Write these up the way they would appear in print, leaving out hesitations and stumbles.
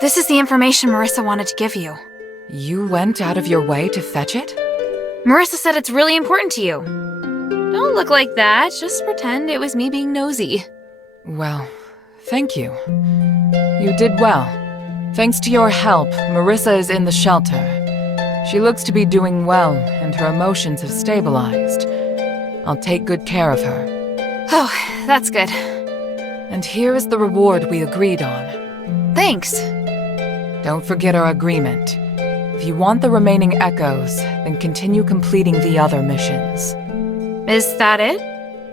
This is the information Marissa wanted to give you. You went out of your way to fetch it? Marissa said it's really important to you. Don't look like that. Just pretend it was me being nosy. Well, thank you. You did well. Thanks to your help, Marissa is in the shelter. She looks to be doing well, and her emotions have stabilized. I'll take good care of her. Oh, that's good. And here is the reward we agreed on. Thanks. Don't forget our agreement. If you want the remaining echoes, then continue completing the other missions. Is that it?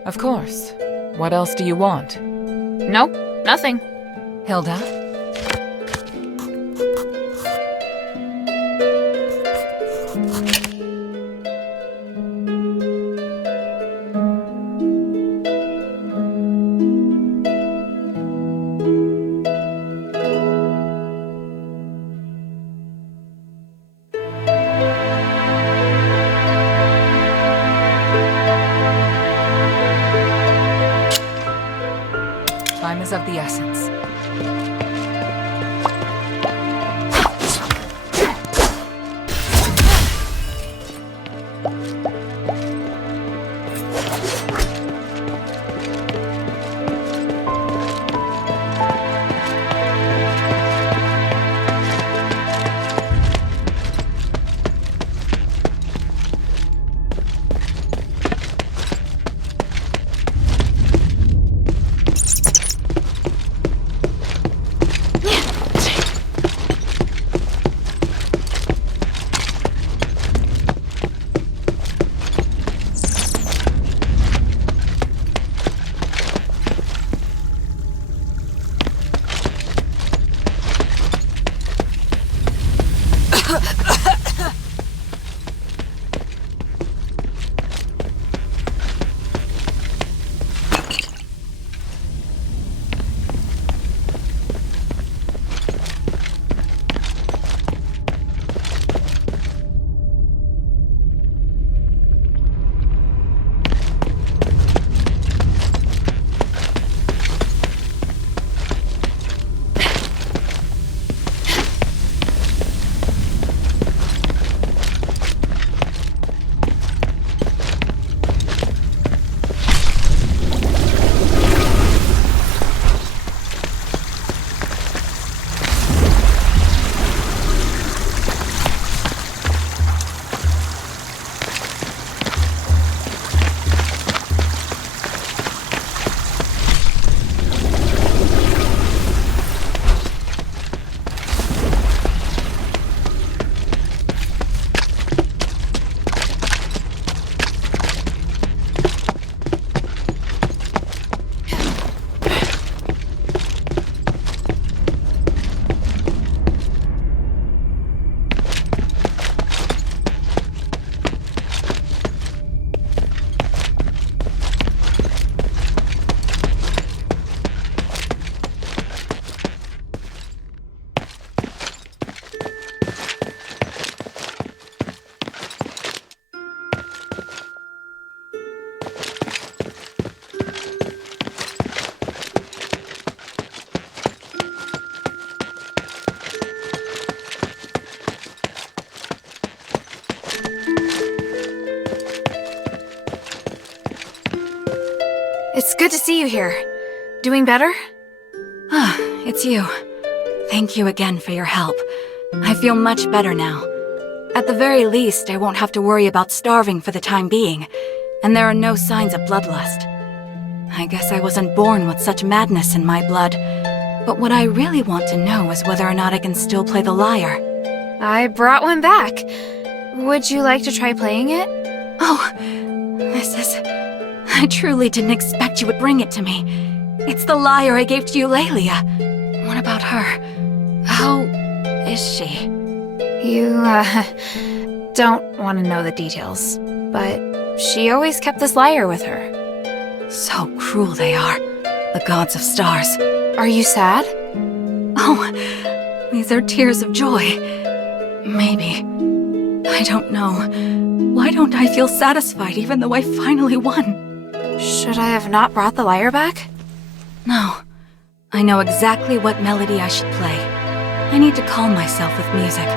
Of course. What else do you want? Nope, nothing. Hilda? Time is of the essence. It's good to see you here. Doing better? Ah, it's you. Thank you again for your help. I feel much better now. At the very least, I won't have to worry about starving for the time being, and there are no signs of bloodlust. I guess I wasn't born with such madness in my blood, but what I really want to know is whether or not I can still play the lyre. I brought one back. Would you like to try playing it? Oh, this is... I truly didn't expect you would bring it to me. It's the lyre I gave to Eulalia. What about her? How is she? You, don't want to know the details, but she always kept this lyre with her. So cruel they are, the gods of stars. Are you sad? Oh, these are tears of joy. Maybe. I don't know. Why don't I feel satisfied even though I finally won? Should I have not brought the lyre back? No. I know exactly what melody I should play. I need to calm myself with music.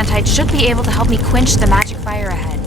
adamantite should be able to help me quench the magic fire ahead.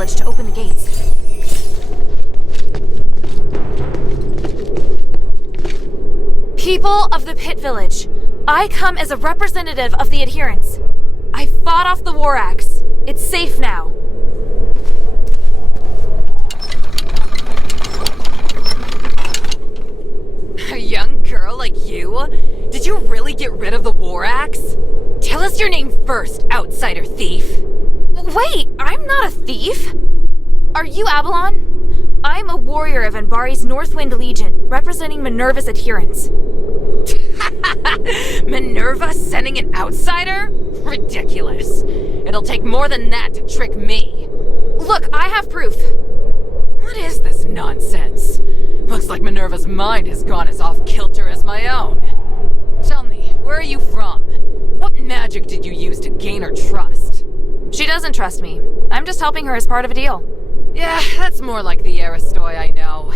To open the gates. People of the Pit Village, I come as a representative of the adherents. I fought off the war axe. It's safe now. A young girl like you? Did you really get rid of the war axe? Tell us your name first, outsider thief. Wait, I'm not a thief. Are you Avalon? I'm a warrior of Anbari's Northwind Legion, representing Minerva's adherents. Minerva sending an outsider? Ridiculous. It'll take more than that to trick me. Look, I have proof. What is this nonsense? Looks like Minerva's mind has gone as off-kilter as my own. Tell me, where are you from? What magic did you use to gain her trust? She doesn't trust me. I'm just helping her as part of a deal. Yeah, that's more like the Aristoi I know.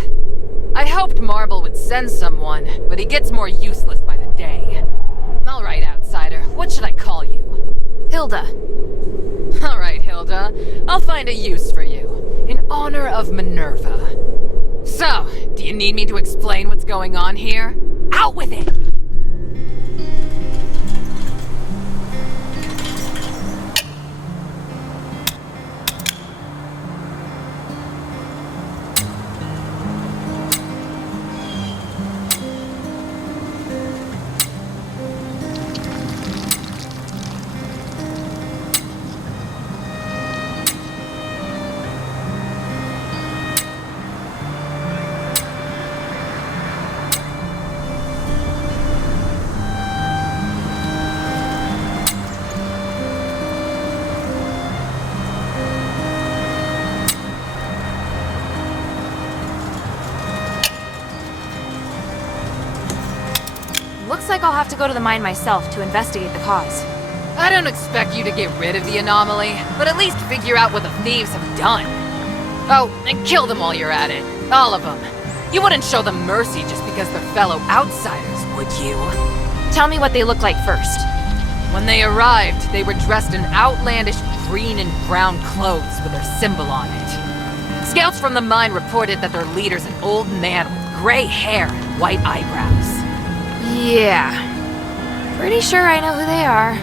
I hoped Marble would send someone, but he gets more useless by the day. Alright, outsider, what should I call you? Hilda. Alright, Hilda. I'll find a use for you. In honor of Minerva. So, do you need me to explain what's going on here? Out with it! Looks like I'll have to go to the mine myself to investigate the cause. I don't expect you to get rid of the anomaly, but at least figure out what the thieves have done. Oh, and kill them while you're at it. All of them. You wouldn't show them mercy just because they're fellow outsiders, would you? Tell me what they look like first. When they arrived, they were dressed in outlandish green and brown clothes with their symbol on it. Scouts from the mine reported that their leader's an old man with gray hair and white eyebrows. Yeah. Pretty sure I know who they are.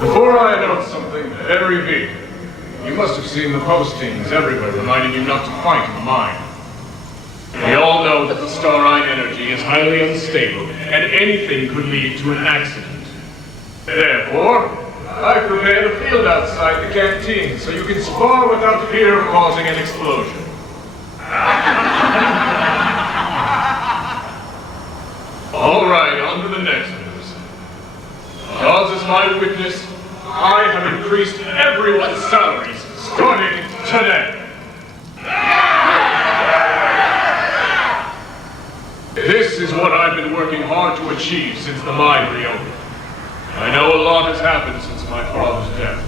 Before I announce something very big, you must have seen the postings everywhere reminding you not to fight in the mine. We all know that the starine energy is highly unstable, and anything could lead to an accident. Therefore, I prepared a field outside the canteen so you can spar without fear of causing an explosion. All right, on to the next news. God is my witness, I have increased everyone's salaries starting today. This is what I've been working hard to achieve since the mine reopened. I know a lot has happened since my father's death,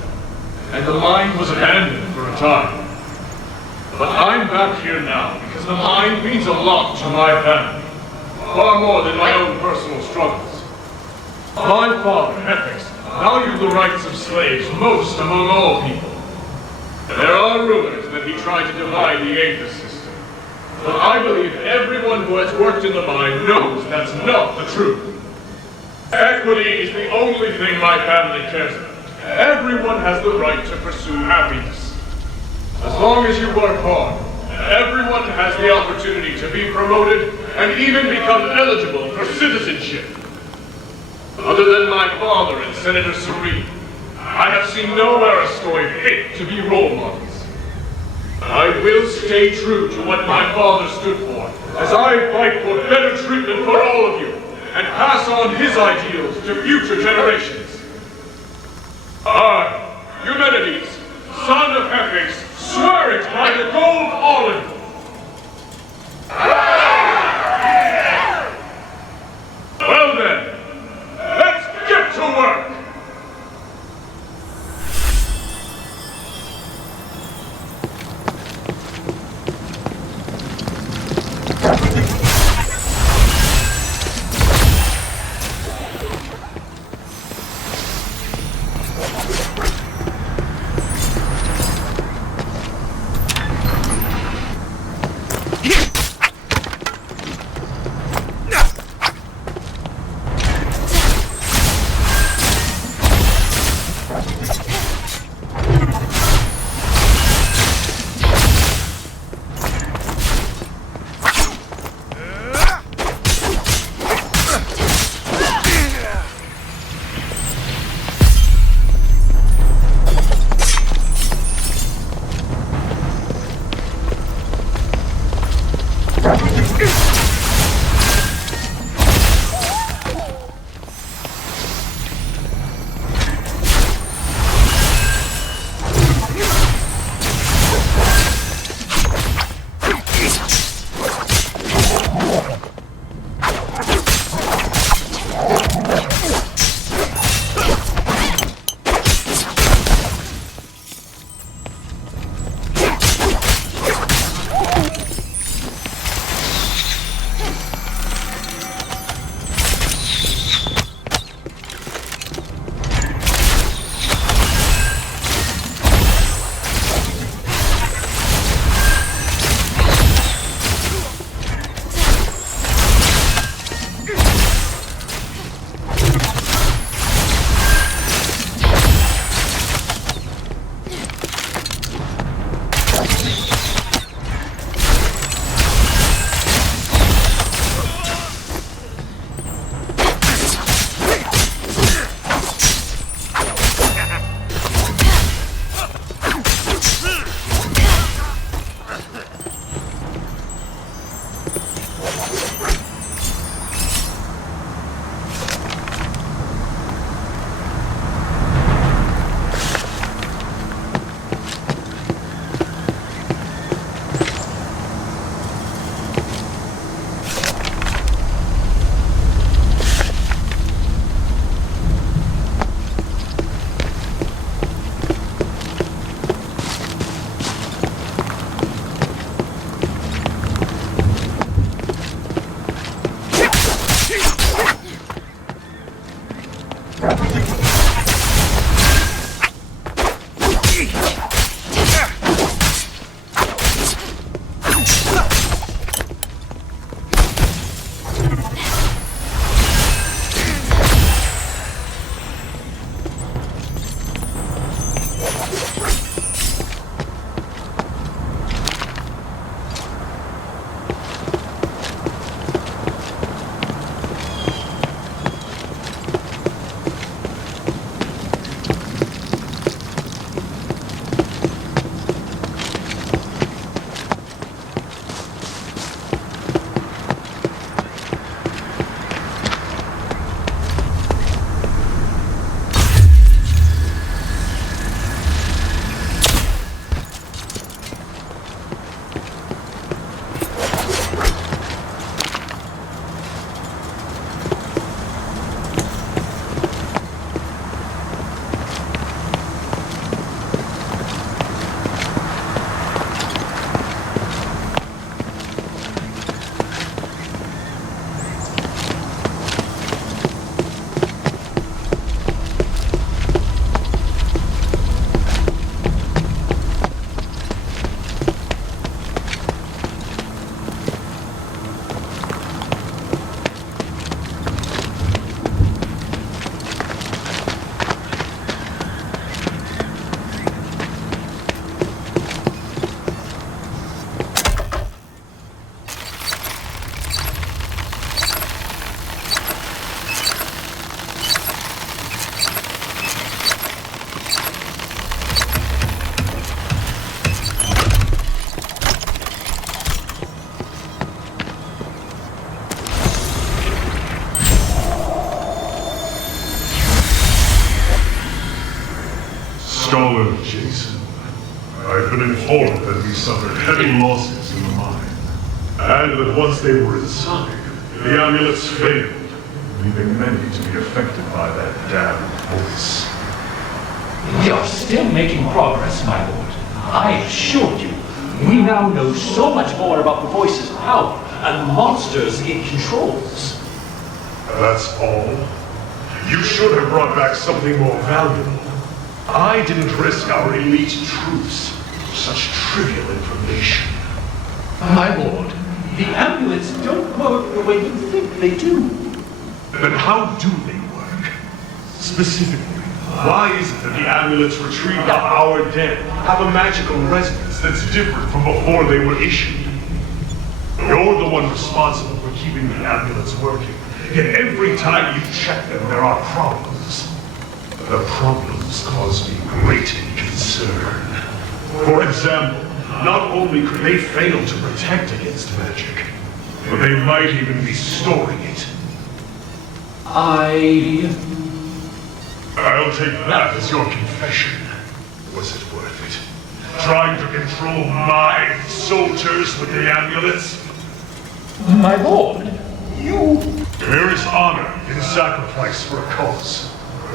and the mine was abandoned for a time. But I'm back here now because the mine means a lot to my family, far more than my own personal struggles. My father, Epix, valued the rights of slaves most among all people. There are rumors that he tried to divide the Aethys system, but I believe everyone who has worked in the mine knows that's not the truth. Equity is the only thing my family cares about. Everyone has the right to pursue happiness. As long as you work hard, everyone has the opportunity to be promoted and even become eligible for citizenship. Other than my father and Senator Serene, I have seen no Aristoid fit to be role models. I will stay true to what my father stood for, as I fight for better treatment for all of you, and pass on his ideals to future generations. I, Eumenides, son of Epix, swear it by the gold olive. Well then, let's get to work! Scholar Jason, I've been informed that we suffered heavy losses in the mine, and that once they were inside, the amulets failed, leaving many to be affected by that damn voice. You're still making progress, my lord. I assure you, we now know so much more about the voice's power and the monsters it controls. That's all? You should have brought back something more valuable. I didn't risk our elite troops for such trivial information. My lord, the amulets don't work the way you think they do. Then how do they work? Specifically, why is it that the amulets retrieved by our dead have a magical resonance that's different from before they were issued? You're the one responsible for keeping the amulets working, yet every time you check them, there are problems. The problems cause me great concern. For example, not only could they fail to protect against magic, but they might even be storing it. I'll take that as your confession. Was it worth it? Trying to control my soldiers with the amulets? My lord, you... There is honor in sacrifice for a cause.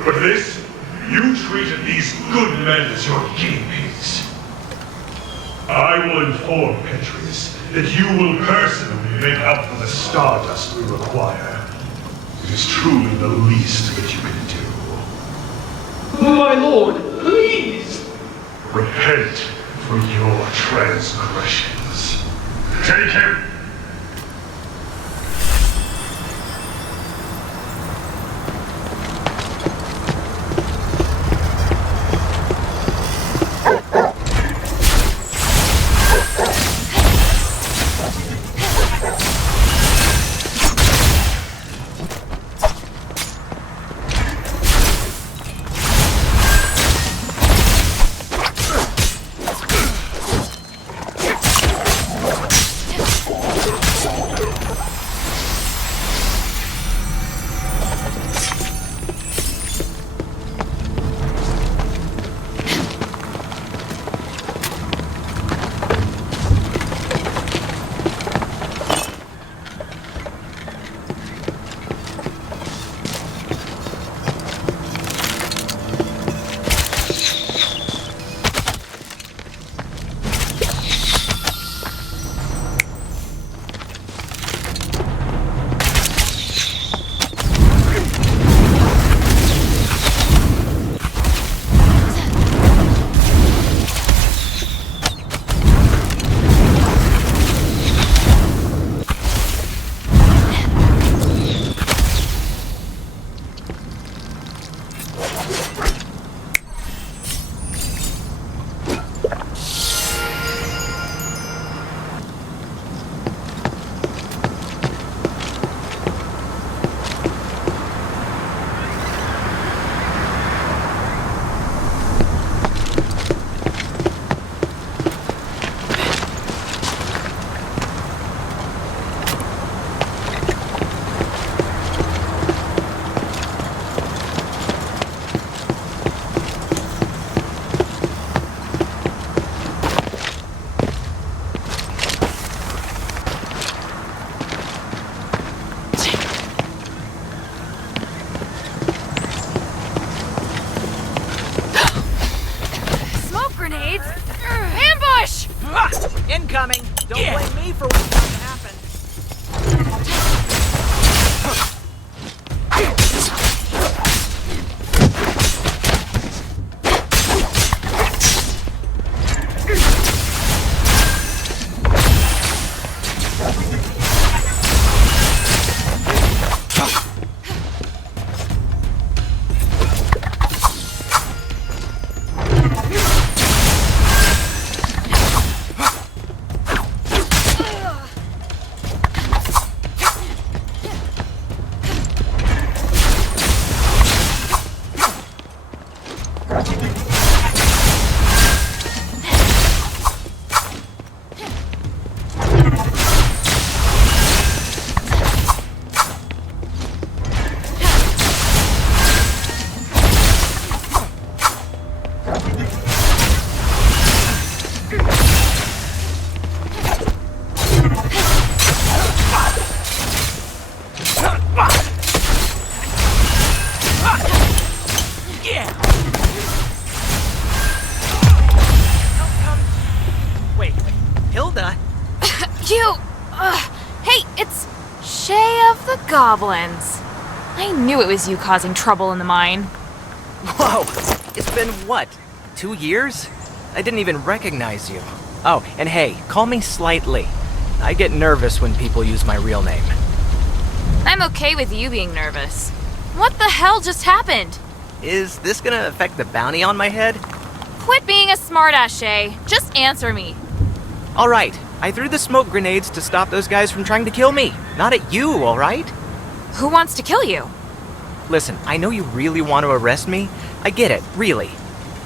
But this, you treated these good men as your guinea pigs. I will inform Petrius that you will personally make up for the stardust we require. It is truly the least that you can do. My lord, please! Repent for your transgressions. Take him! Incoming! Don't blame me for what's about to happen. goblins. I knew it was you causing trouble in the mine. Whoa! It's been, what, 2 years? I didn't even recognize you. Oh, and hey, call me Slightly. I get nervous when people use my real name. I'm okay with you being nervous. What the hell just happened? Is this gonna affect the bounty on my head? Quit being a smartass, Shay. Just answer me. Alright, I threw the smoke grenades to stop those guys from trying to kill me. Not at you, alright? Who wants to kill you? Listen, I know you really want to arrest me. I get it, really.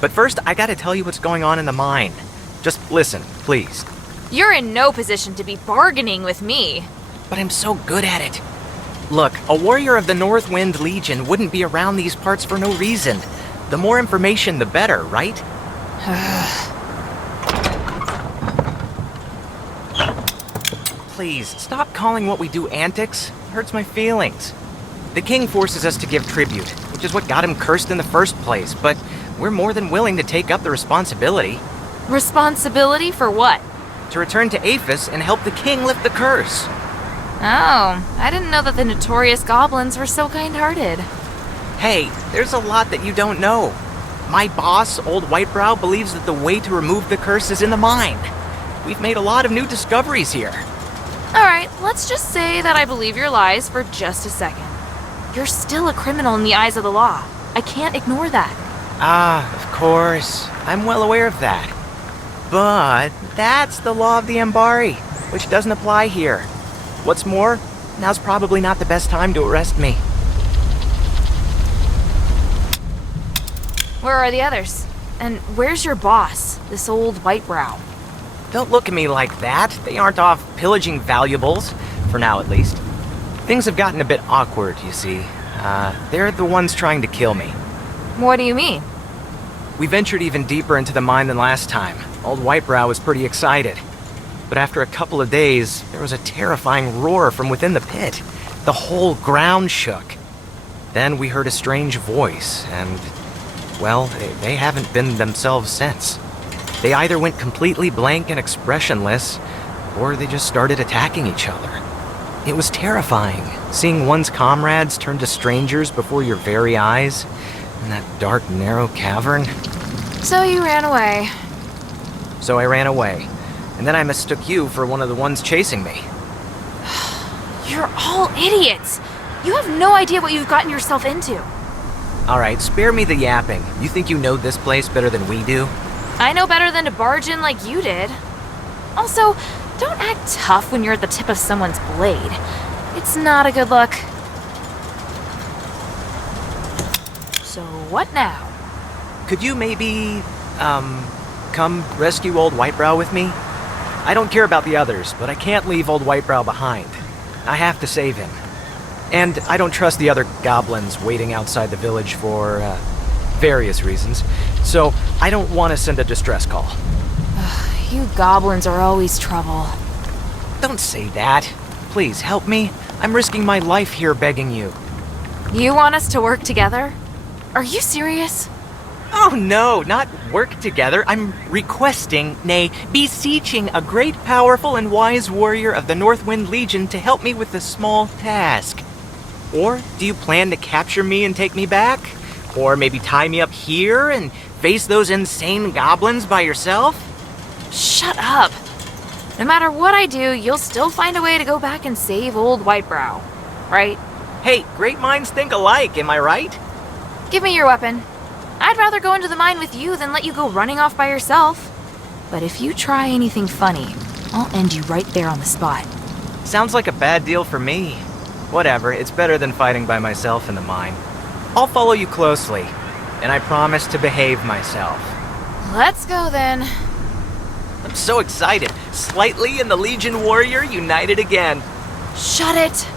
But first, I gotta tell you what's going on in the mine. Just listen, please. You're in no position to be bargaining with me. But I'm so good at it. Look, a warrior of the Northwind Legion wouldn't be around these parts for no reason. The more information, the better, right? Please, stop calling what we do antics. It hurts my feelings. The king forces us to give tribute, which is what got him cursed in the first place, but we're more than willing to take up the responsibility. Responsibility for what? To return to Aphis and help the king lift the curse. Oh, I didn't know that the notorious goblins were so kind-hearted. Hey, there's a lot that you don't know. My boss, Old Whitebrow, believes that the way to remove the curse is in the mine. We've made a lot of new discoveries here. Alright, let's just say that I believe your lies for just a second. You're still a criminal in the eyes of the law. I can't ignore that. Ah, of course. I'm well aware of that. But that's the law of the Ambari, which doesn't apply here. What's more, now's probably not the best time to arrest me. Where are the others? And where's your boss, this old Whitebrow? Don't look at me like that. They aren't off pillaging valuables, for now at least. Things have gotten a bit awkward, you see. They're the ones trying to kill me. What do you mean? We ventured even deeper into the mine than last time. Old Whitebrow was pretty excited. But after a couple of days, there was a terrifying roar from within the pit. The whole ground shook. Then we heard a strange voice, and, well, they haven't been themselves since. They either went completely blank and expressionless, or they just started attacking each other. It was terrifying, seeing one's comrades turn to strangers before your very eyes, in that dark, narrow cavern. So you ran away. So I ran away, and then I mistook you for one of the ones chasing me. You're all idiots. You have no idea what you've gotten yourself into. Alright, spare me the yapping. You think you know this place better than we do? I know better than to barge in like you did. Also, don't act tough when you're at the tip of someone's blade. It's not a good look. So what now? Could you maybe, come rescue Old Whitebrow with me? I don't care about the others, but I can't leave Old Whitebrow behind. I have to save him. And I don't trust the other goblins waiting outside the village for, various reasons. So I don't want to send a distress call. You goblins are always trouble. Don't say that. Please, help me. I'm risking my life here begging you. You want us to work together? Are you serious? Oh no, not work together. I'm requesting, nay, beseeching a great, powerful, and wise warrior of the Northwind Legion to help me with a small task. Or do you plan to capture me and take me back? Or maybe tie me up here and face those insane goblins by yourself? Shut up. No matter what I do, you'll still find a way to go back and save old Whitebrow, right? Hey, great minds think alike, am I right? Give me your weapon. I'd rather go into the mine with you than let you go running off by yourself. But if you try anything funny, I'll end you right there on the spot. Sounds like a bad deal for me. Whatever, it's better than fighting by myself in the mine. I'll follow you closely, and I promise to behave myself. Let's go then. I'm so excited. Slightly and the Legion Warrior united again. Shut it!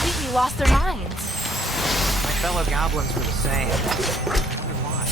Completely lost their minds. My fellow goblins were the same. I wonder why.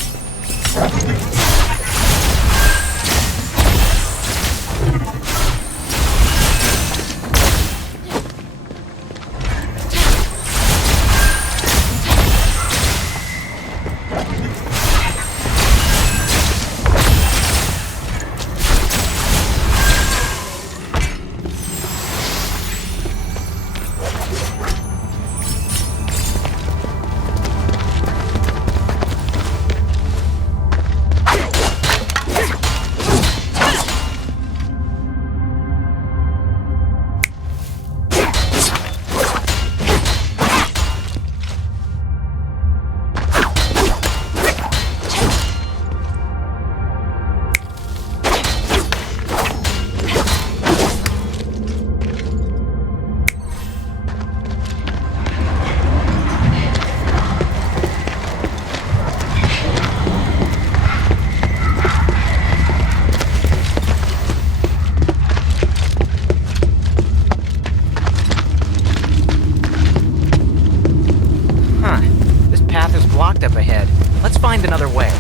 Up ahead. Let's find another way.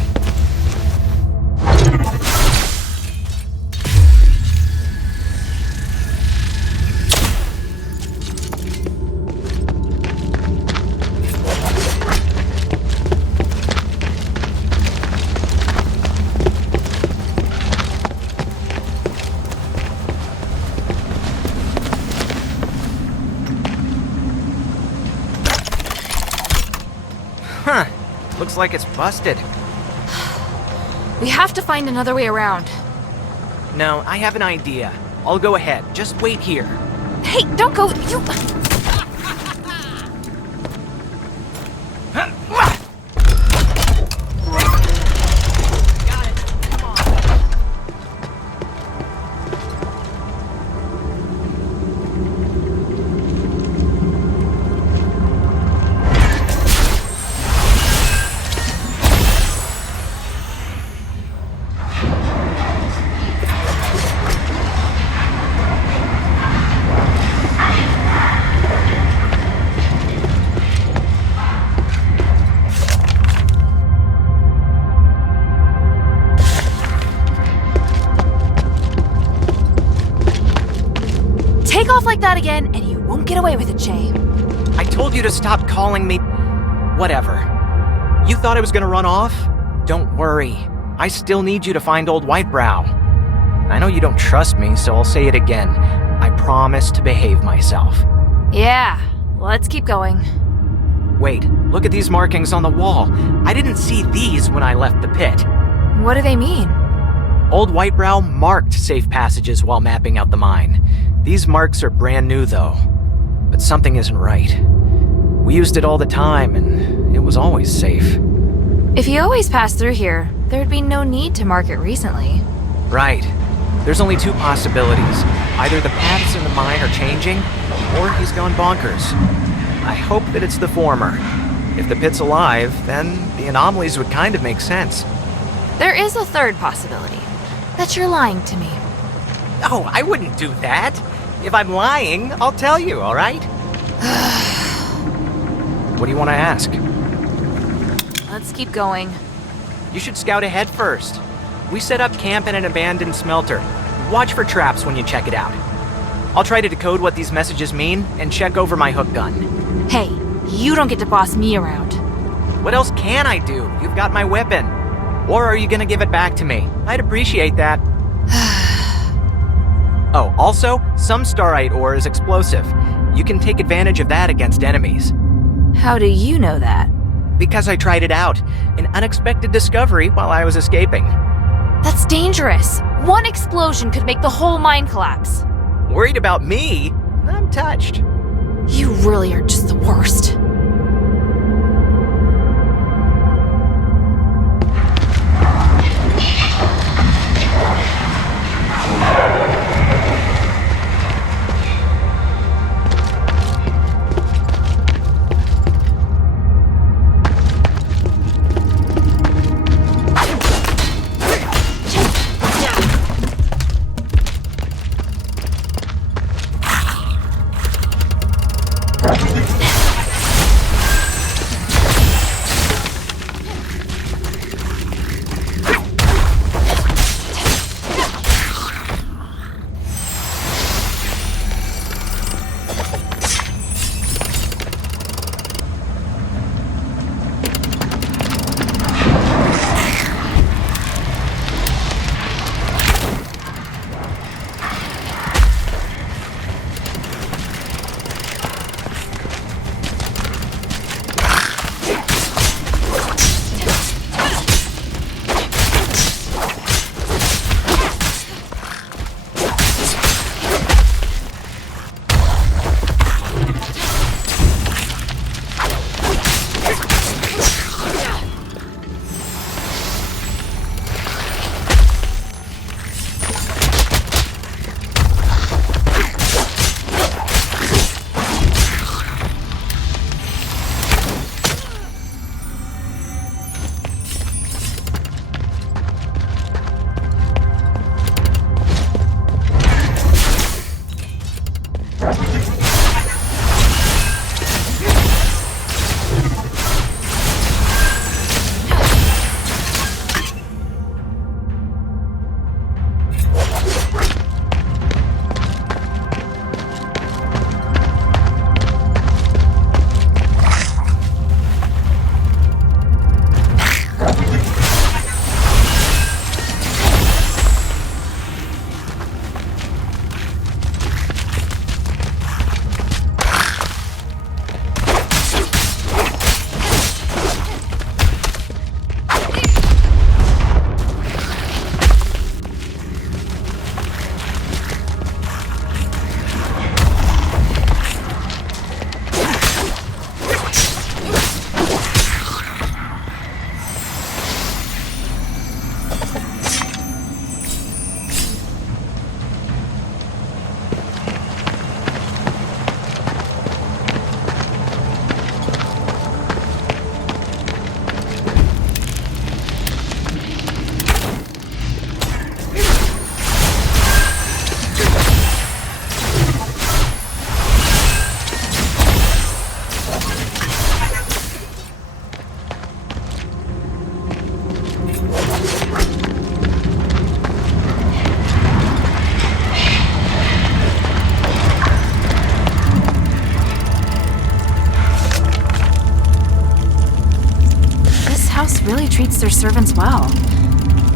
Huh. Looks like it's busted. We have to find another way around. No, I have an idea. I'll go ahead. Just wait here. Hey, don't go. You. Take off like that again, and you won't get away with it, Jay. I told you to stop calling me... Whatever. You thought I was gonna run off? Don't worry. I still need you to find old Whitebrow. I know you don't trust me, so I'll say it again. I promise to behave myself. Yeah, let's keep going. Wait, look at these markings on the wall. I didn't see these when I left the pit. What do they mean? Old Whitebrow marked safe passages while mapping out the mine. These marks are brand new, though. But something isn't right. We used it all the time, and it was always safe. If you always pass through here, there'd be no need to mark it recently. Right. There's only two possibilities. Either the paths in the mine are changing, or he's gone bonkers. I hope that it's the former. If the pit's alive, then the anomalies would kind of make sense. There is a third possibility. That you're lying to me. Oh, I wouldn't do that. If I'm lying, I'll tell you, all right? What do you want to ask? Let's keep going. You should scout ahead first. We set up camp in an abandoned smelter. Watch for traps when you check it out. I'll try to decode what these messages mean and check over my hook gun. Hey, you don't get to boss me around. What else can I do? You've got my weapon. Or are you gonna give it back to me? I'd appreciate that. Oh, also, some starite ore is explosive. You can take advantage of that against enemies. How do you know that? Because I tried it out. An unexpected discovery while I was escaping. That's dangerous. One explosion could make the whole mine collapse. Worried about me? I'm touched. You really are just the worst. treats their servants well.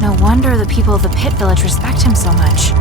No wonder the people of the Pit Village respect him so much.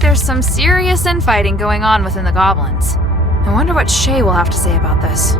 There's some serious infighting going on within the goblins. I wonder what Shay will have to say about this.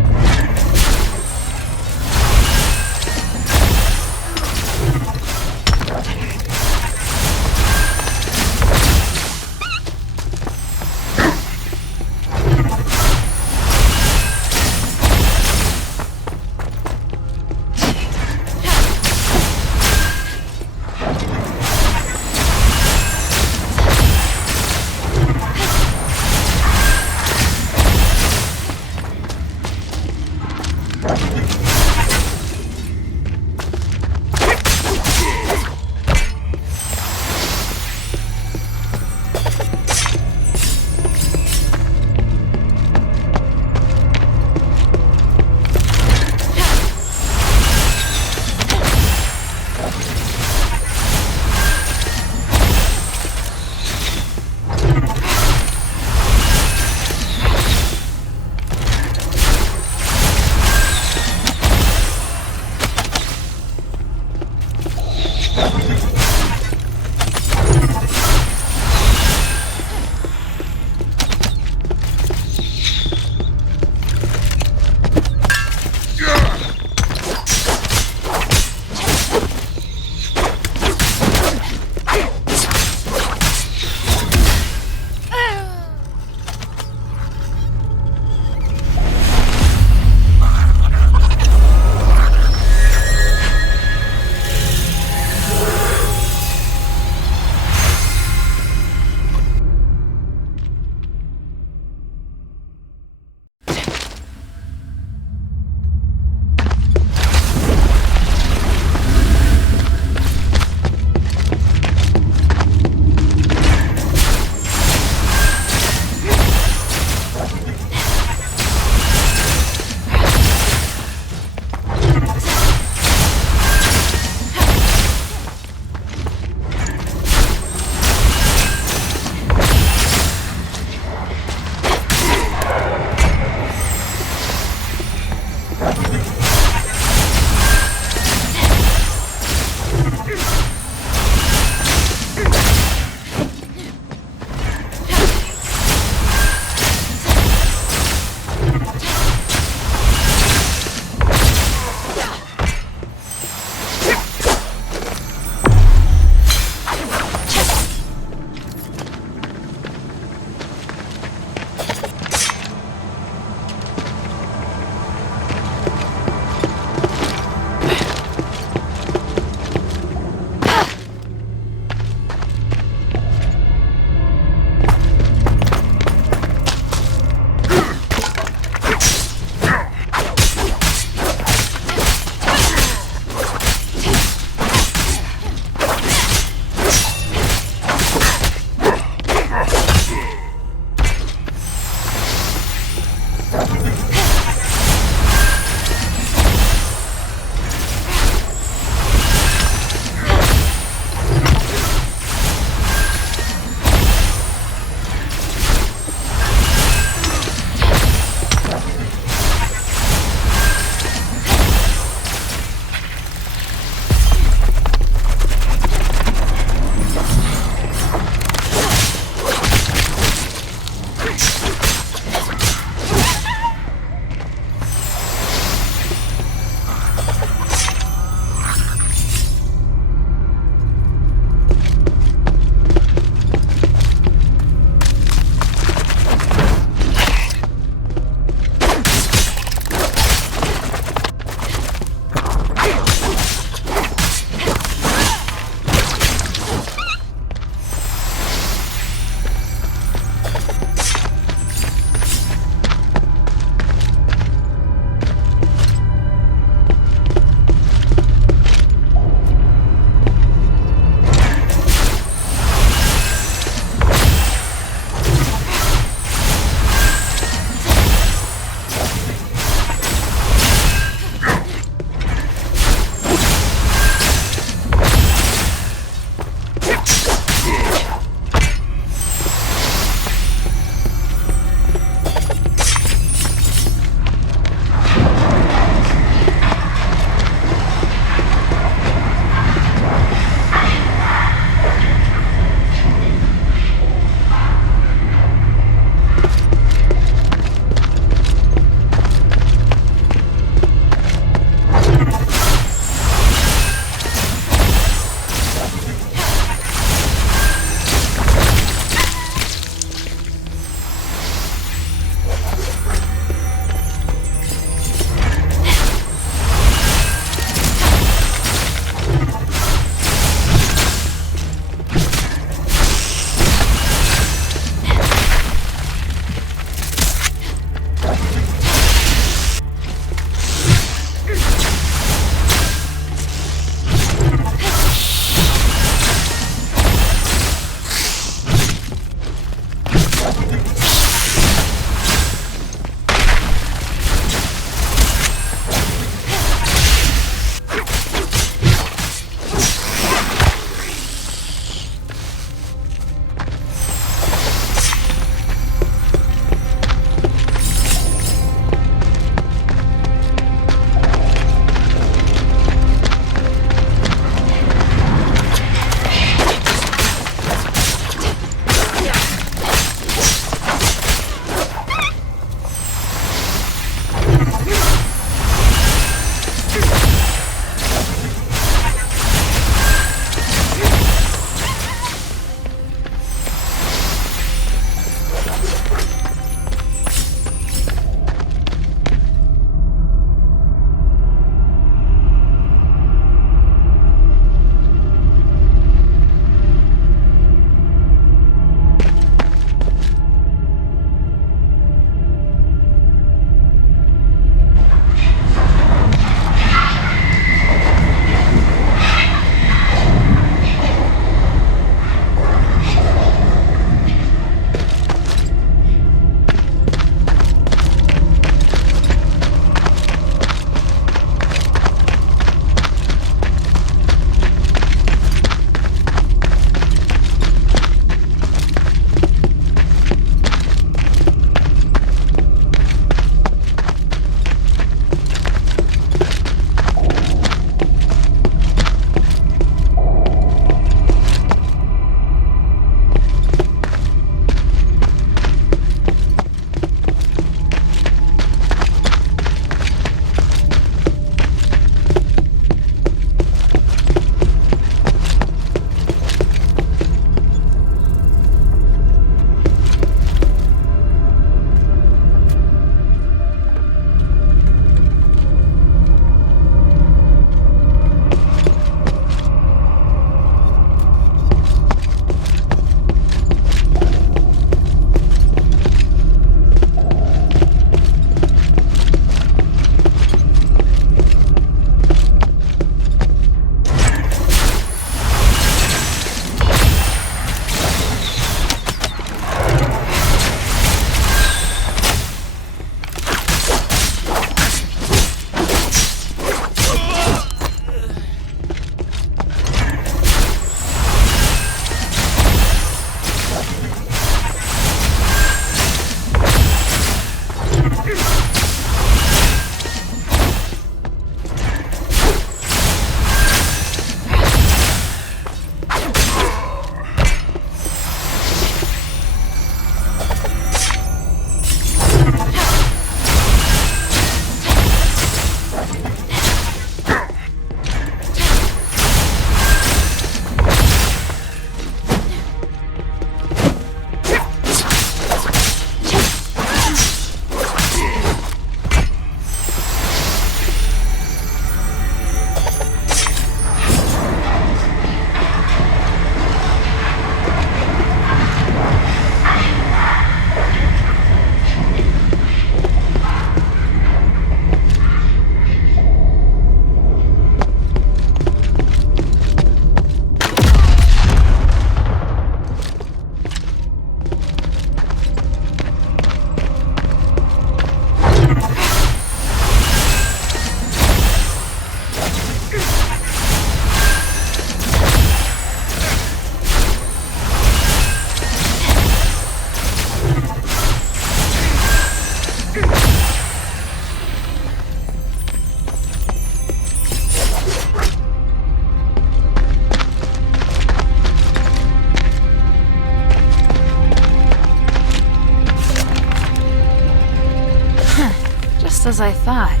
just as I thought.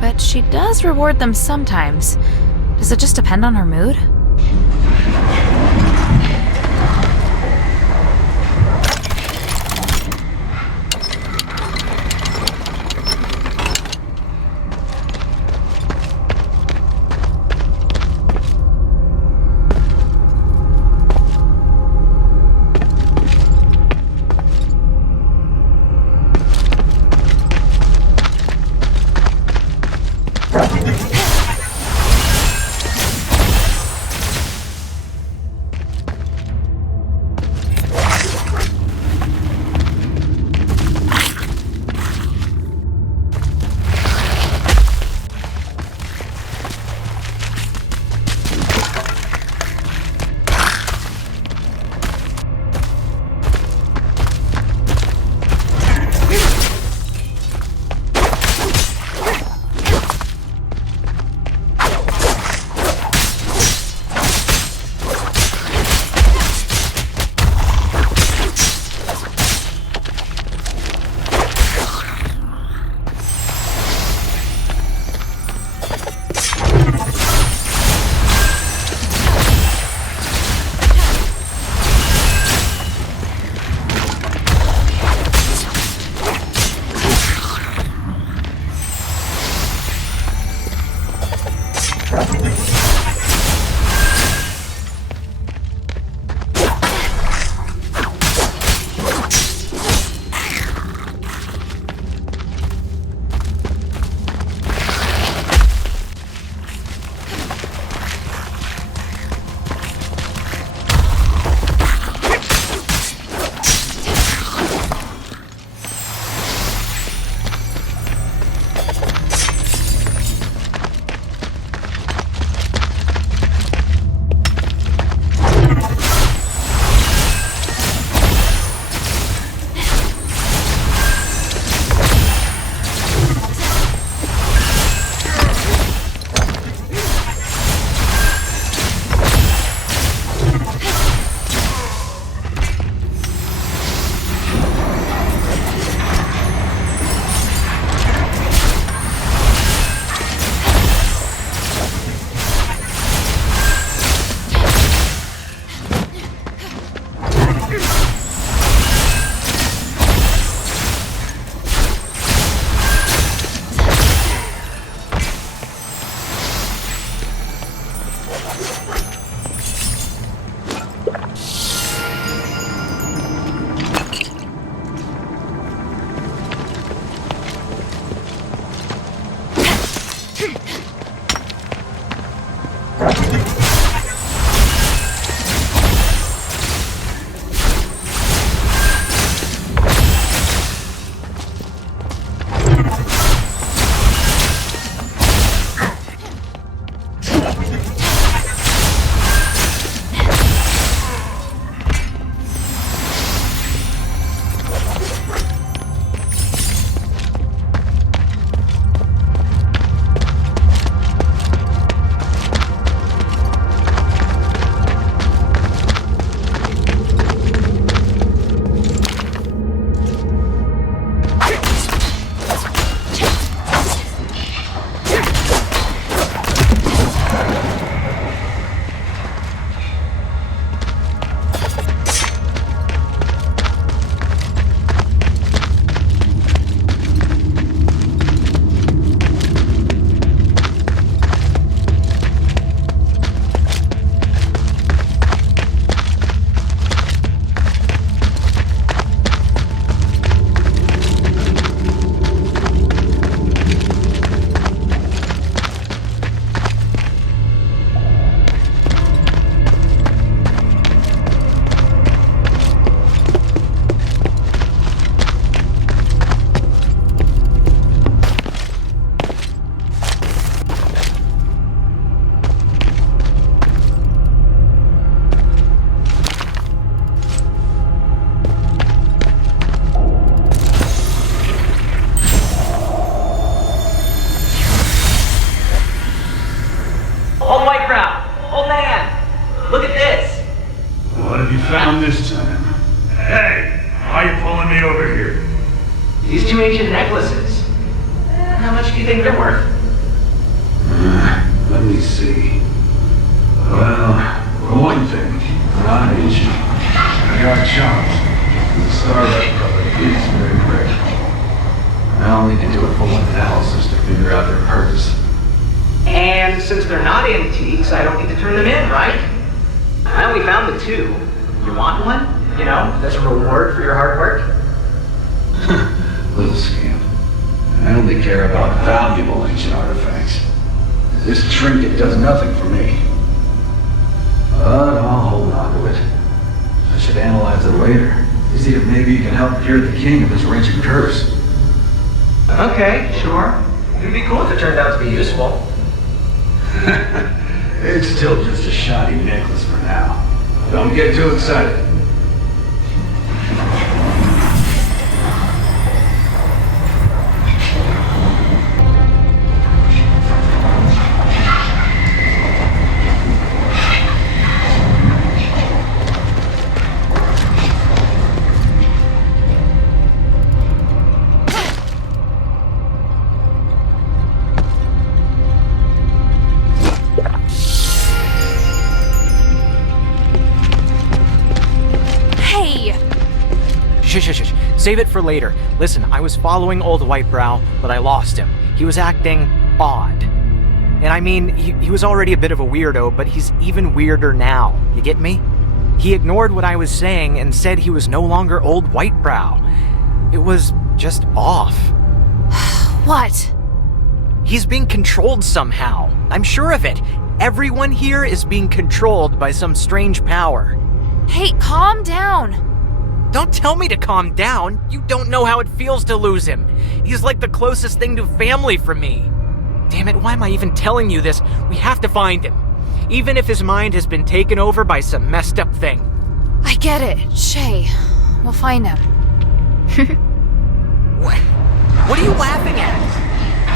But she does reward them sometimes. Does it just depend on her mood? found this time. Hey, why are you pulling me over here? These two ancient necklaces. How much do you think they're worth? Let me see. Well, for one thing, cottage. I got chance. The starlight probably is very rare. I'll need to do a full analysis to figure out their purpose. And since they're not antiques, I don't need to turn them in, right? I only found the 2. You want one? You know, as a reward for your hard work? Little scamp. I only care about valuable ancient artifacts. This trinket does nothing for me. But I'll hold on to it. I should analyze it later. See if maybe you can help cure the king of his wrenching curse. Okay, sure. It'd be cool if it turned out to be useful. It's still just a shoddy necklace for now. Don't get too excited. Shh. Save it for later. Listen, I was following Old Whitebrow, but I lost him. He was acting odd. And I mean, he was already a bit of a weirdo, but he's even weirder now. You get me? He ignored what I was saying and said he was no longer Old Whitebrow. It was just off. What? He's being controlled somehow. I'm sure of it. Everyone here is being controlled by some strange power. Hey, calm down. Don't tell me to calm down. You don't know how it feels to lose him. He's like the closest thing to family for me. Damn it, why am I even telling you this? We have to find him. Even if his mind has been taken over by some messed up thing. I get it. Shay, we'll find him. What are you laughing at?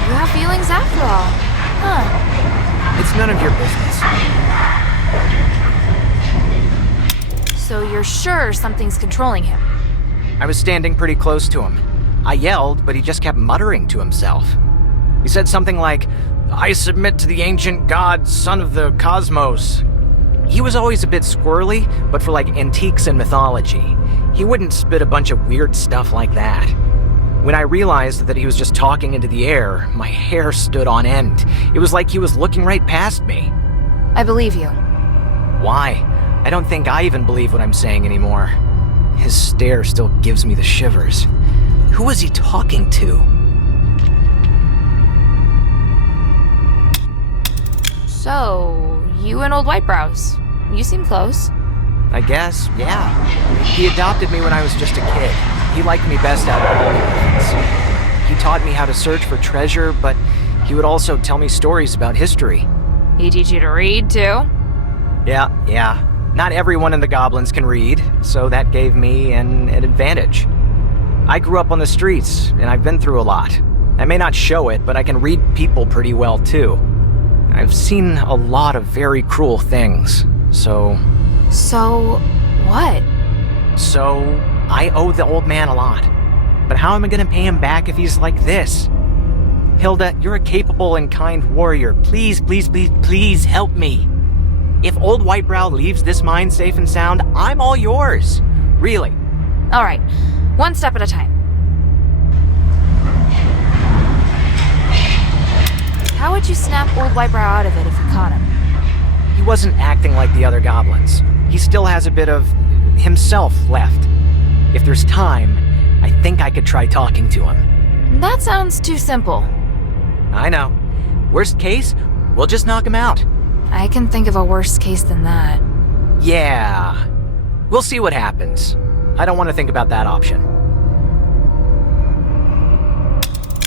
You have feelings after all. Huh. It's none of your business. So you're sure something's controlling him? I was standing pretty close to him. I yelled, but he just kept muttering to himself. He said something like, "I submit to the ancient god, son of the cosmos." He was always a bit squirrely, but for like antiques and mythology. He wouldn't spit a bunch of weird stuff like that. When I realized that he was just talking into the air, my hair stood on end. It was like he was looking right past me. I believe you. Why? I don't think I even believe what I'm saying anymore. His stare still gives me the shivers. Who was he talking to? So, you and Old Whitebrows. You seem close. I guess, yeah. He adopted me when I was just a kid. He liked me best out of all humans. He taught me how to search for treasure, but he would also tell me stories about history. He teach you to read, too? Yeah. Not everyone in the Goblins can read, so that gave me an advantage. I grew up on the streets, and I've been through a lot. I may not show it, but I can read people pretty well, too. I've seen a lot of very cruel things, so... So, what? So, I owe the old man a lot. But how am I gonna pay him back if he's like this? Hilda, you're a capable and kind warrior. Please help me. If Old Whitebrow leaves this mine safe and sound, I'm all yours. Really. All right, one step at a time. How would you snap Old Whitebrow out of it if you caught him? He wasn't acting like the other goblins. He still has a bit of himself left. If there's time, I think I could try talking to him. That sounds too simple. I know. Worst case, we'll just knock him out. I can think of a worse case than that. Yeah. We'll see what happens. I don't want to think about that option.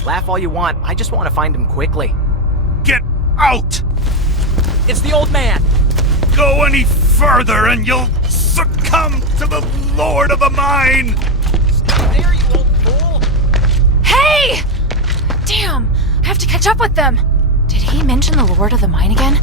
Laugh all you want, I just want to find him quickly. Get out! It's the old man! Go any further and you'll succumb to the Lord of the Mine! Stop there, you old fool! Hey! Damn, I have to catch up with them. Did he mention the Lord of the Mine again?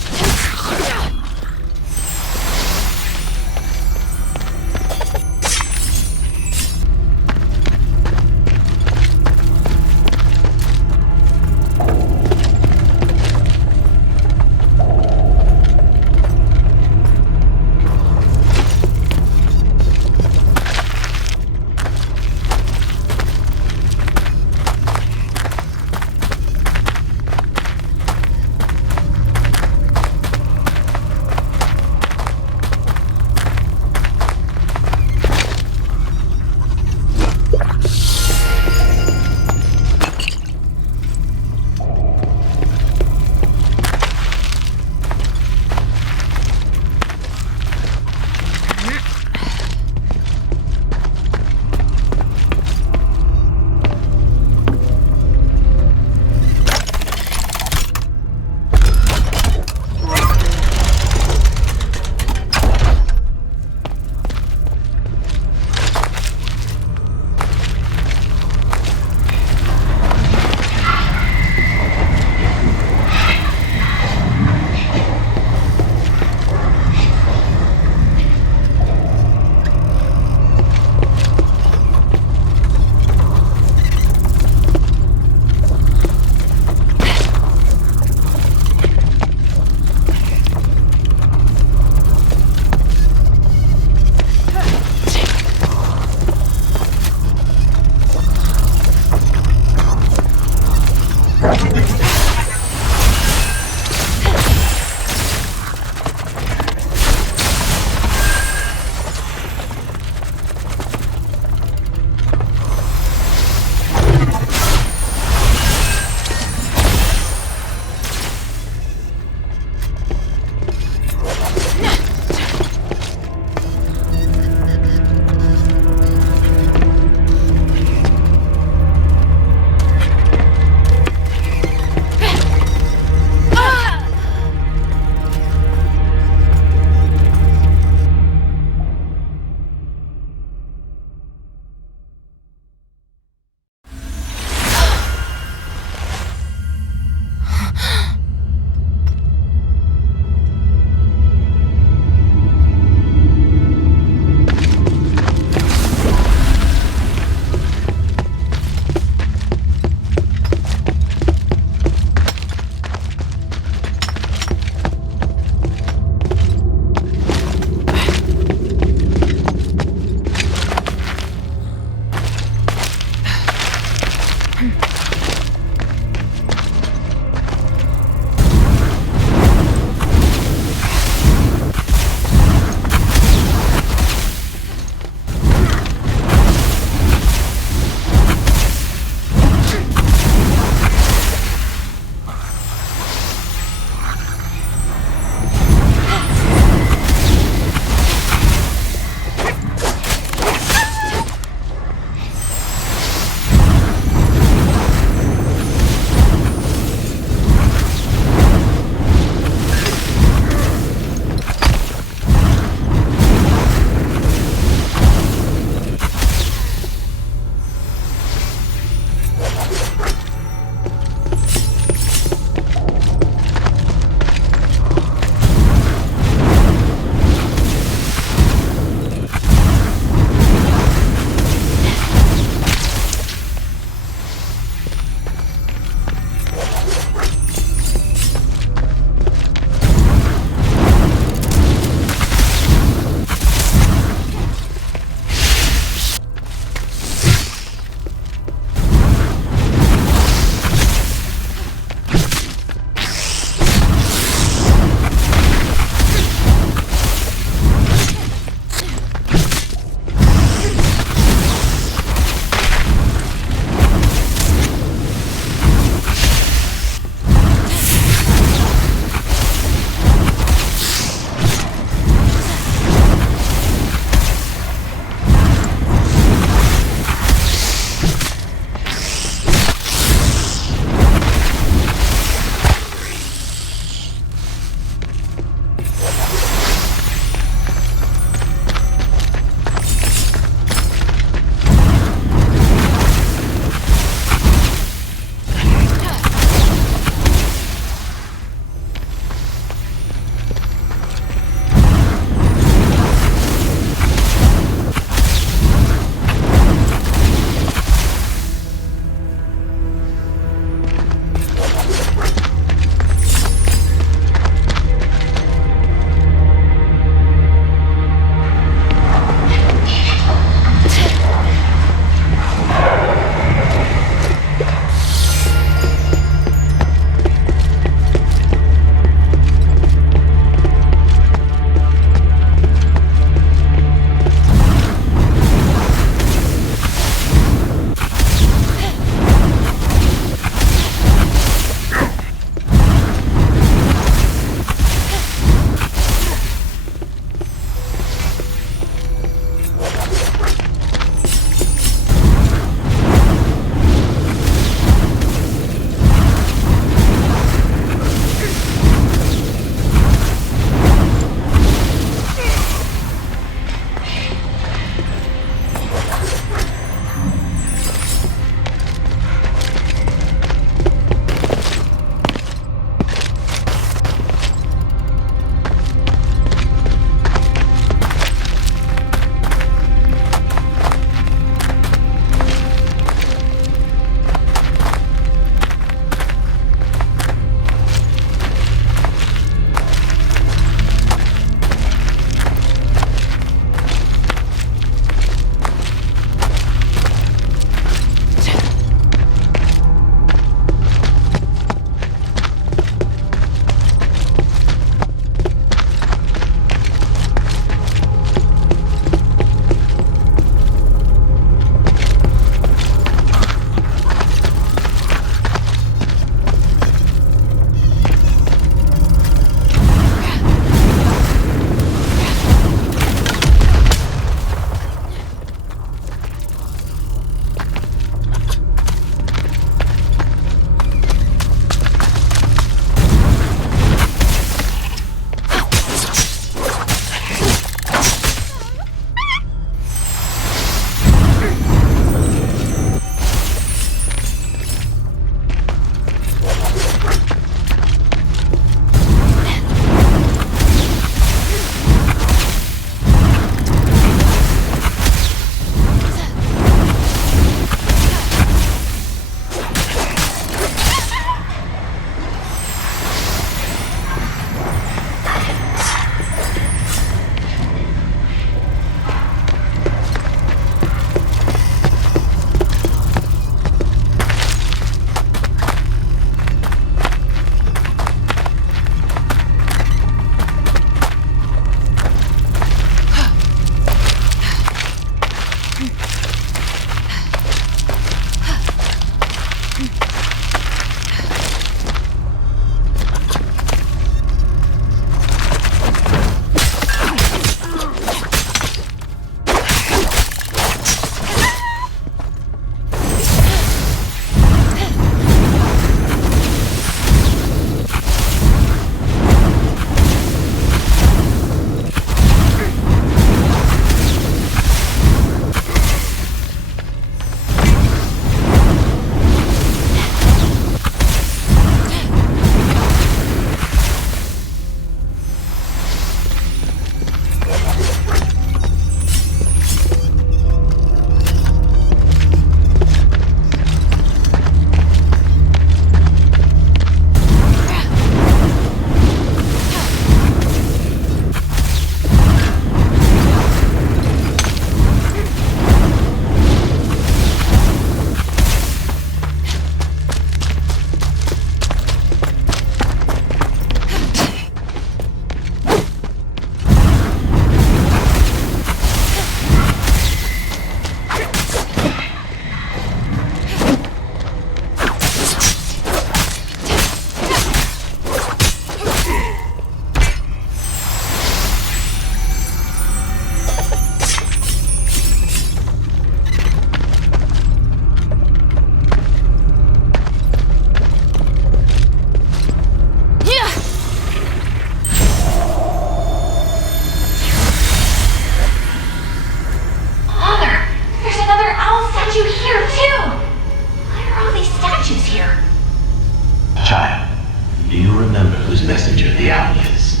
messenger the owl is.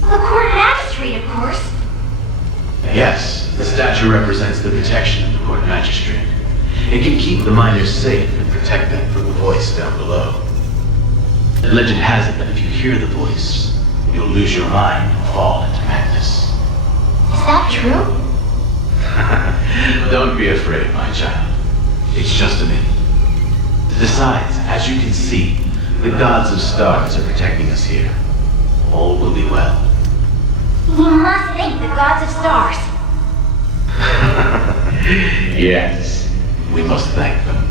The court magistrate, of course. Yes, the statue represents the protection of the court magistrate. It can keep the miners safe and protect them from the voice down below. Legend has it that if you hear the voice, you'll lose your mind and fall into madness. Is that true? Don't be afraid, my child. It's just a myth. Besides, as you can see, the gods of stars are protecting us here. All will be well. You must thank the gods of stars. Yes, we must thank them.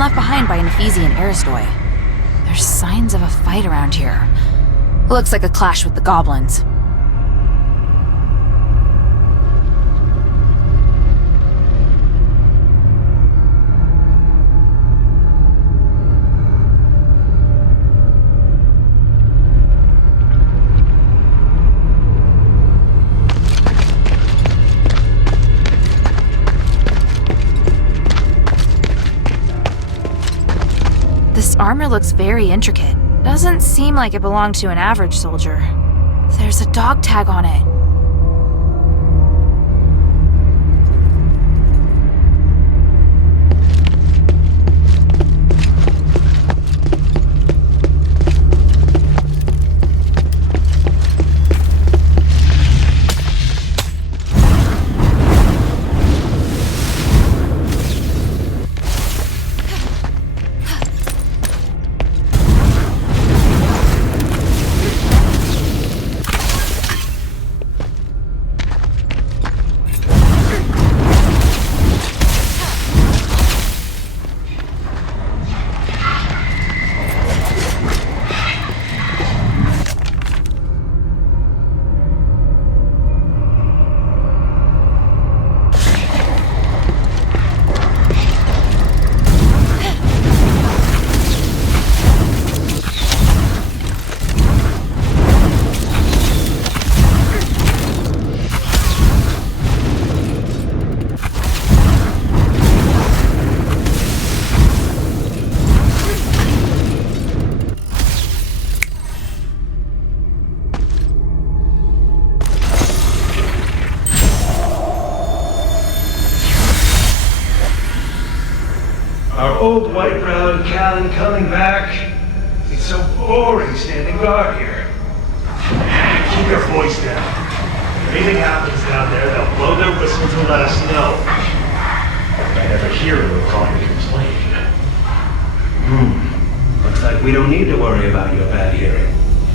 left behind by an Ephesian Aristoi. There's signs of a fight around here. Looks like a clash with the goblins. This armor looks very intricate. Doesn't seem like it belonged to an average soldier. There's a dog tag on it. Our old white-browed Callan coming back. It's so boring standing guard here. Keep your voice down. If anything happens down there, they'll blow their whistles and let us know. If I ever hear them, we'll probably complain. Looks like we don't need to worry about your bad hearing.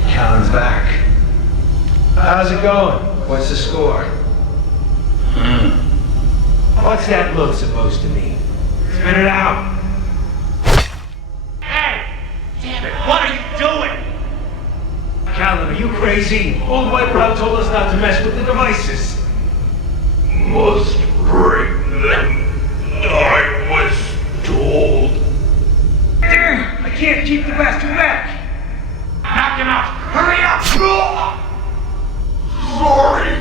Callan's back. How's it going? What's the score? What's that look supposed to mean? Spit it out. What are you doing? Callan, are you crazy? Old Whitebrow told us not to mess with the devices. Must bring them. I was told. Damn! I can't keep the bastard back! Knock him out! Hurry up! Sorry,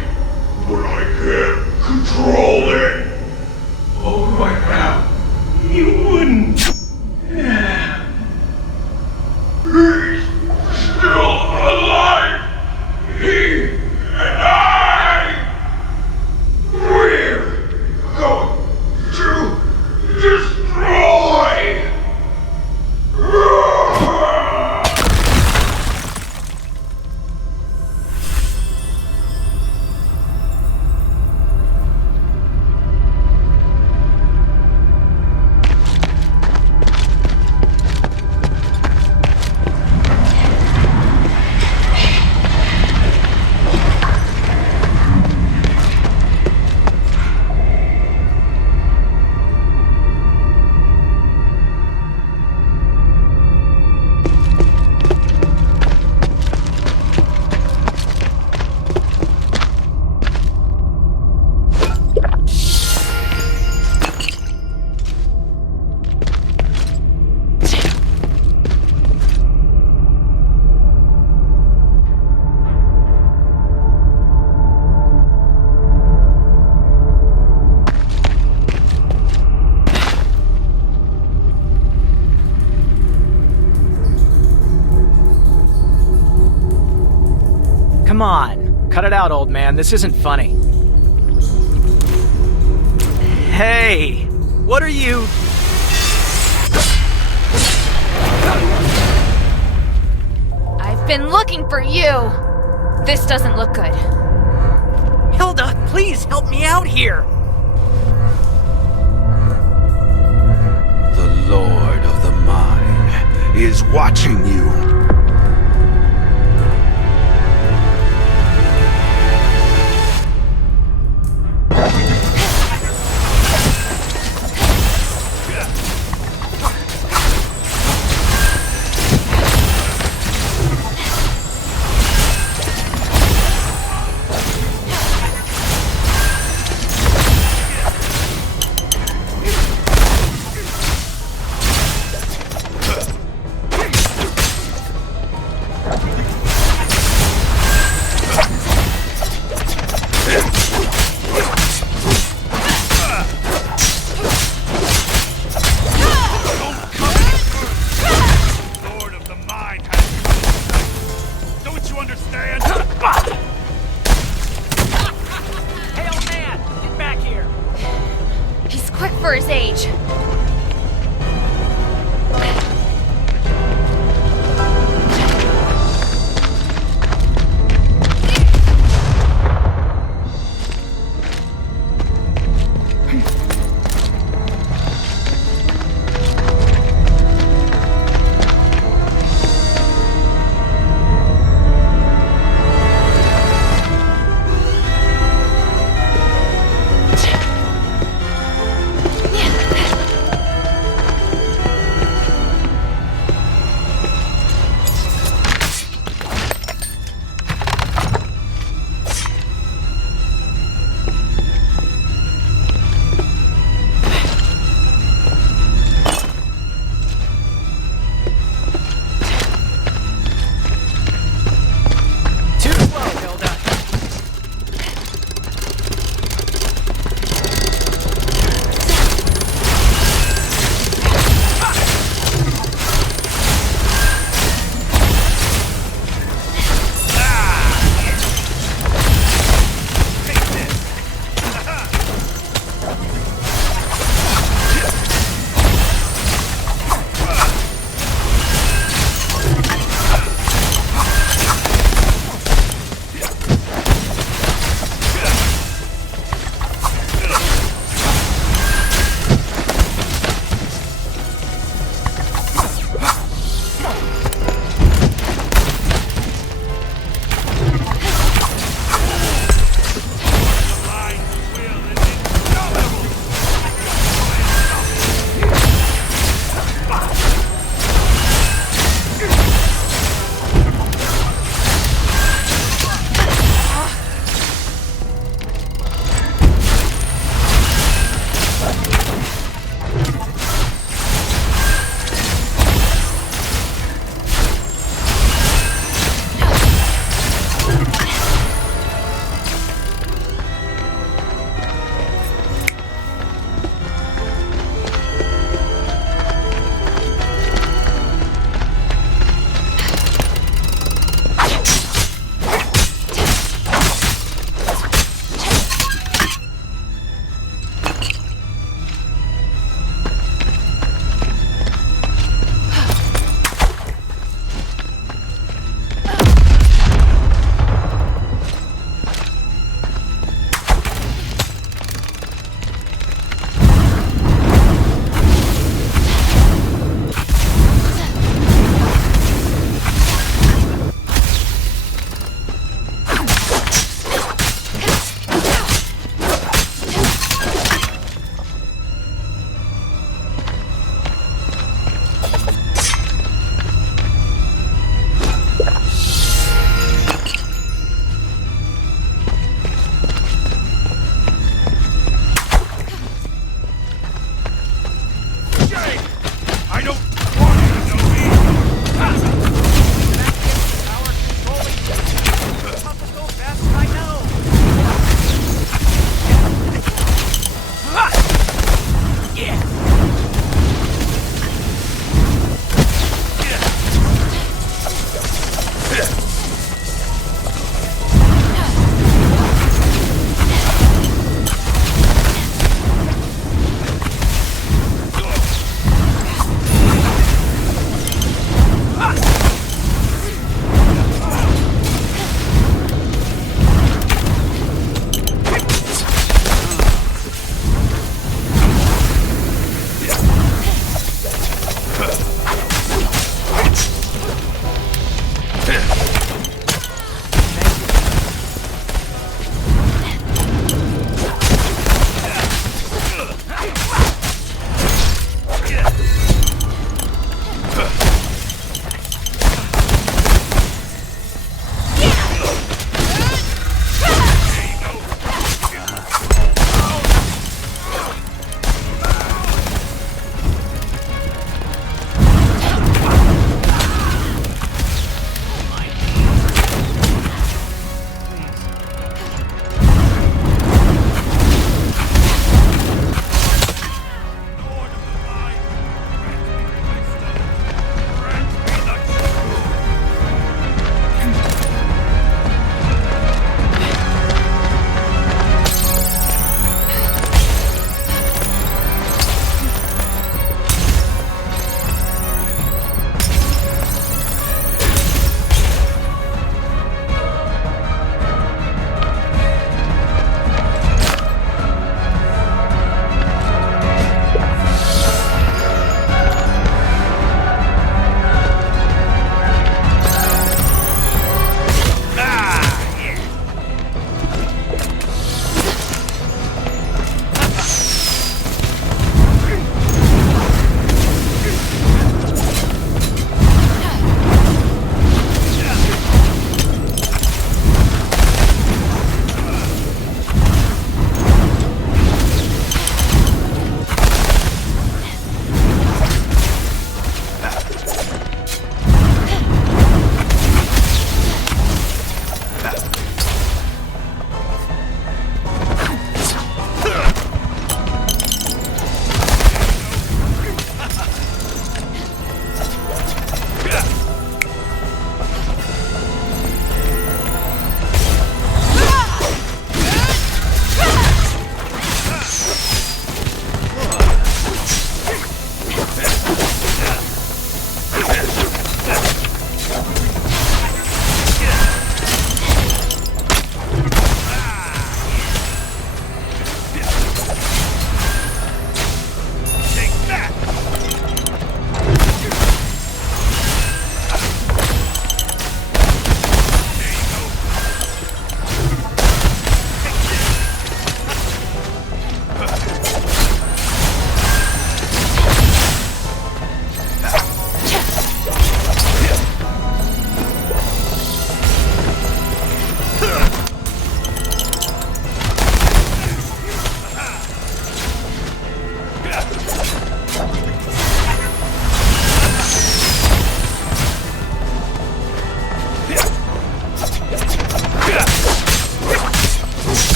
but I can't control it. Old Whitebrow, you wouldn't. He's still alive. He and I. We're going to destroy. Come on, cut it out, old man. This isn't funny. Hey, what are you... I've been looking for you! This doesn't look good. Hilda, please help me out here! The Lord of the Mine is watching you.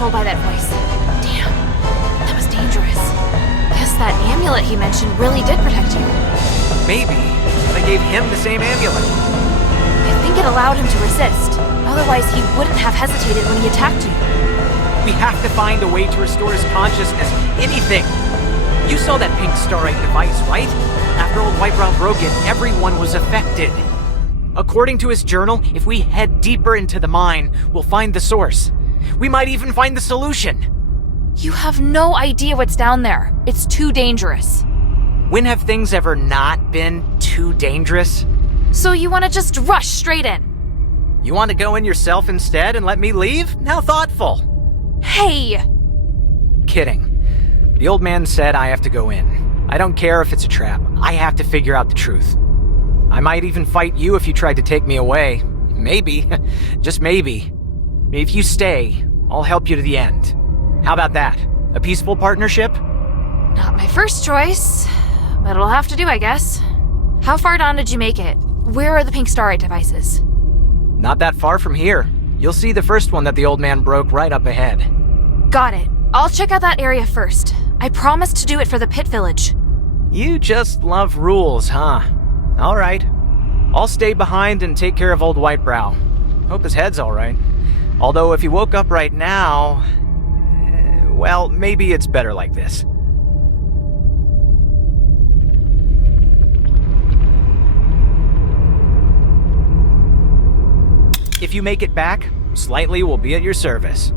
controlled by that voice. Damn, that was dangerous. Guess that amulet he mentioned really did protect you. Maybe, but I gave him the same amulet. I think it allowed him to resist. Otherwise, he wouldn't have hesitated when he attacked you. We have to find a way to restore his consciousness. Anything. You saw that pink starlight device, right? After old Whitebrow broke it, everyone was affected. According to his journal, if we head deeper into the mine, we'll find the source. We might even find the solution. You have no idea what's down there. It's too dangerous. When have things ever not been too dangerous? So you want to just rush straight in? You want to go in yourself instead and let me leave? How thoughtful. Hey! Kidding. The old man said I have to go in. I don't care if it's a trap. I have to figure out the truth. I might even fight you if you tried to take me away. Maybe. Just maybe. If you stay, I'll help you to the end. How about that? A peaceful partnership? Not my first choice, but it'll have to do, I guess. How far down did you make it? Where are the pink starlight devices? Not that far from here. You'll see the first one that the old man broke right up ahead. Got it. I'll check out that area first. I promised to do it for the pit village. You just love rules, huh? All right. I'll stay behind and take care of old Whitebrow. Hope his head's all right. Although if he woke up right now... well, maybe it's better like this. If you make it back, Slightly will be at your service.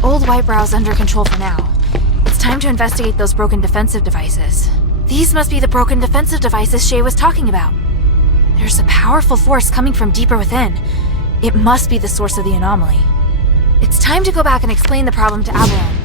Old Whitebrow's under control for now. It's time to investigate those broken defensive devices. These must be the broken defensive devices Shay was talking about. There's a powerful force coming from deeper within. It must be the source of the anomaly. It's time to go back and explain the problem to Avalon.